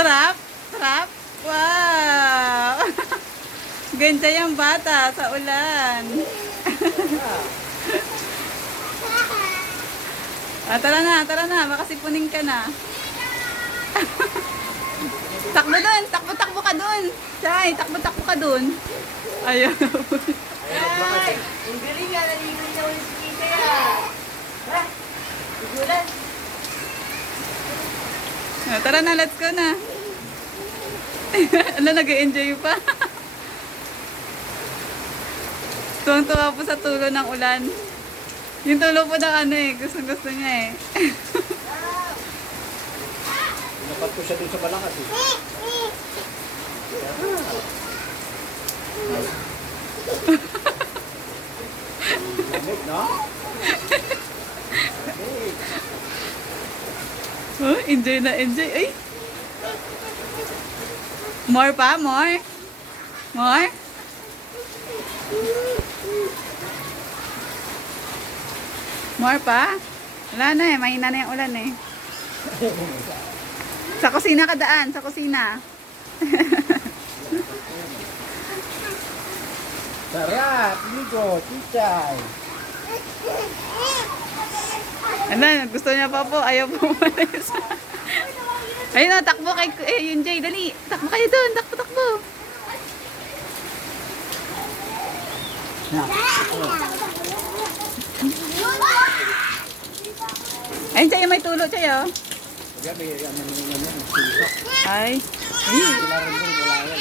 Sarap? Sarap? Wow! Ganda yung bata sa ulan. Tara na. Makasipunin ka na. Takbo dun! Takbo ka dun! Chay, takbo ka dun. Ayaw. Ay! Ang galing nga, naligo niya ulit si Kita yan. Ha? Igulan. Tara na, let's go na. Ano, nag-enjoy pa? Tuwang-tuwa po sa tulo ng ulan. Yung tulo po ng ano eh, gusto niya eh. Dapat ko siya dun sa malakas eh. Lamig, no? Lamig. Oh, enjoy na enjoy. Ay! More pa? More? More? More pa? Wala na eh. Mahina na yung ulan eh. Sa kusina ka daan. Sa kusina. Sarap! Ligo! Chichay! Ano, gusto niya pa po. Ayaw po umalis. Ayun na, takbo kay yun Jay. Dali. Takbo kayo doon. Takbo. Ayun Jay, may tulo Jay oh. Gabi, ano naman, susak. Ay. Wala rin doon, wala yan.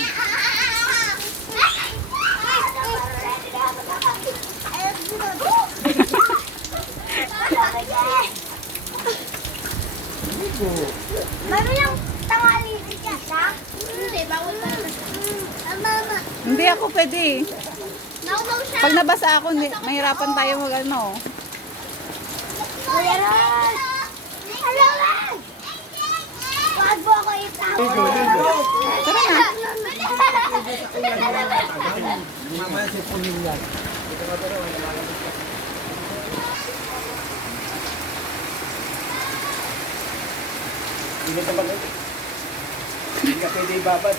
Ligo! Mami yung tangali siya, ha? Hindi, bawal pa naman. Mama. Hindi ako pwede. Naunaw siya. Pag nabasa ako, mahirapan tayo mag ano. Kuya Ron! Hello, Ron! Wag mo ako itawa. Ligo! Tara na. Mamaya si Punin yan. Ito ka pero, wala naman ka. Hindi ka ba? Hindi ka pwede ibabad.